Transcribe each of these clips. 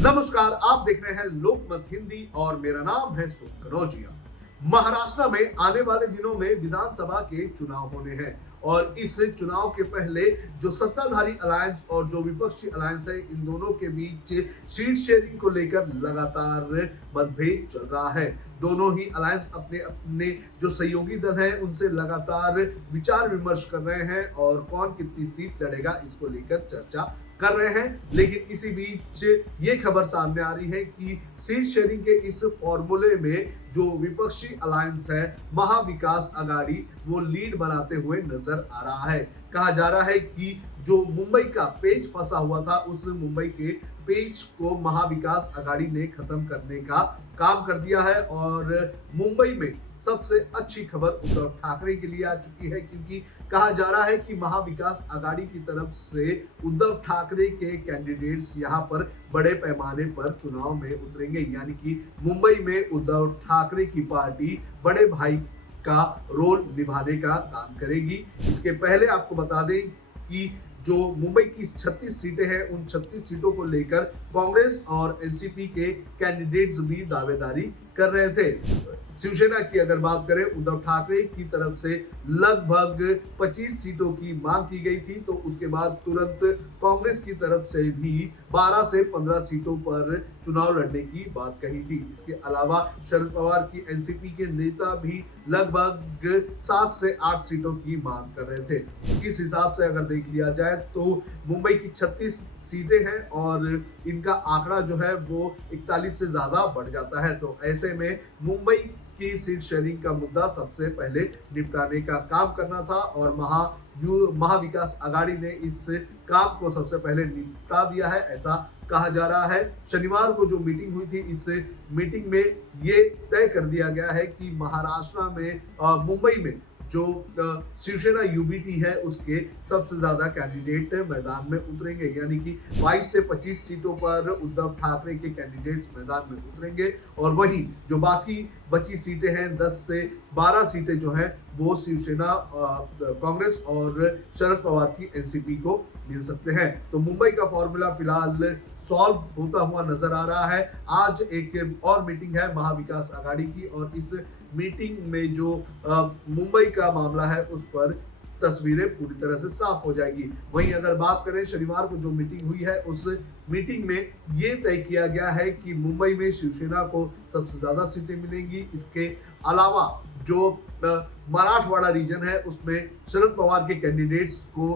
नमस्कार, आप देख रहे हैं लोकमत हिंदी और मेरा नाम है सुन कनौजिया। महाराष्ट्र में आने वाले दिनों में विधानसभा के चुनाव होने हैं और इस चुनाव के पहले जो सत्ताधारी अलायंस और जो विपक्षी अलायंस है, इन दोनों के बीच सीट शेयरिंग को लेकर लगातार मतभेद चल रहा है। दोनों ही अलायंस अपने अपने जो सहयोगी दल है उनसे लगातार विचार विमर्श कर रहे हैं और कौन कितनी सीट लड़ेगा इसको लेकर चर्चा कर रहे हैं। लेकिन इसी बीच ये खबर सामने आ रही है कि सीट शेयरिंग के इस फॉर्मूले में जो विपक्षी अलायंस है महाविकास आघाड़ी वो लीड बनाते हुए नजर आ रहा है। कहा जा रहा है कि जो मुंबई का पेच फंसा हुआ था उस मुंबई के पेच को महाविकास आघाड़ी ने खत्म करने का काम कर दिया है और मुंबई में सबसे अच्छी खबर उद्धव ठाकरे के लिए आ चुकी है, क्योंकि कहा जा रहा है कि महाविकास आघाड़ी की तरफ से उद्धव ठाकरे के कैंडिडेट्स यहां पर बड़े पैमाने पर चुनाव में उतरेंगे। यानी कि मुंबई में उद्धव ठाकरे की पार्टी बड़े भाई का रोल निभाने का काम करेगी। इसके पहले आपको बता दें कि जो मुंबई की 36 सीटें हैं उन 36 सीटों को लेकर कांग्रेस और एनसीपी के कैंडिडेट्स भी दावेदारी कर रहे थे। शिवसेना की अगर बात करें, उद्धव ठाकरे की तरफ से लगभग 25 सीटों की मांग की गई थी, तो उसके बाद तुरंत कांग्रेस की तरफ से भी 12 से 15 सीटों पर चुनाव लड़ने की बात कही थी। इसके अलावा शरद पवार की एनसीपी के नेता भी लगभग 7 से 8 सीटों की मांग कर रहे थे। इस हिसाब से अगर देख लिया जाए तो मुंबई की 36 सीटें हैं और इनका आंकड़ा जो है वो 41 से ज्यादा बढ़ जाता है। तो ऐसे में मुंबई की सीट शेयरिंग का मुद्दा सबसे पहले निपटाने का काम करना था और महाविकास आघाड़ी ने इस काम को सबसे पहले निपटा दिया है, ऐसा कहा जा रहा है। शनिवार को जो मीटिंग हुई थी, इस मीटिंग में ये तय कर दिया गया है कि महाराष्ट्र में मुंबई में जो शिवसेना यूबीटी है उसके सबसे ज्यादा कैंडिडेट मैदान में उतरेंगे। यानी कि 22 से 25 सीटों पर उद्धव ठाकरे के कैंडिडेट्स मैदान में उतरेंगे और वहीं जो बाकी बची सीटें हैं 10 से 12 सीटें जो हैं वो शिवसेना, कांग्रेस और शरद पवार की एनसीपी को मिल सकते हैं। तो मुंबई का फॉर्मूला फिलहाल सॉल्व होता हुआ नजर आ रहा है। आज एक और मीटिंग है महाविकास आघाड़ी की और इस मीटिंग में जो मुंबई का मामला है उस पर तस्वीरें पूरी तरह से साफ हो जाएगी। वहीं अगर बात करें शनिवार को जो मीटिंग हुई है उस मीटिंग में ये तय किया गया है कि मुंबई में शिवसेना को सबसे ज्यादा सीटें मिलेंगी। इसके अलावा जो मराठवाड़ा रीजन है उसमें शरद पवार के कैंडिडेट्स को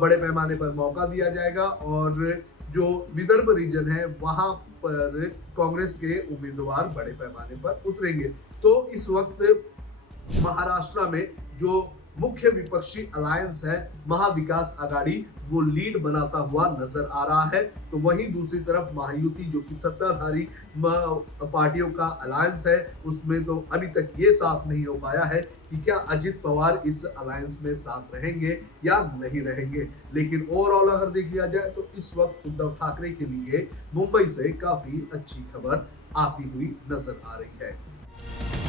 बड़े पैमाने पर मौका दिया जाएगा और जो विदर्भ रीजन है वहां पर कांग्रेस के उम्मीदवार बड़े पैमाने पर उतरेंगे। तो इस वक्त महाराष्ट्र में जो मुख्य विपक्षी अलायंस है महाविकास आघाड़ी वो लीड बनाता हुआ नजर आ रहा है। तो वहीं दूसरी तरफ महायुति जो कि सत्ताधारी पार्टियों का अलायंस है उसमें तो अभी तक ये साफ नहीं हो पाया है कि क्या अजित पवार इस अलायंस में साथ रहेंगे या नहीं रहेंगे। लेकिन ओवरऑल अगर देख लिया जाए तो इस वक्त उद्धव ठाकरे के लिए मुंबई से काफी अच्छी खबर आती हुई नजर आ रही है।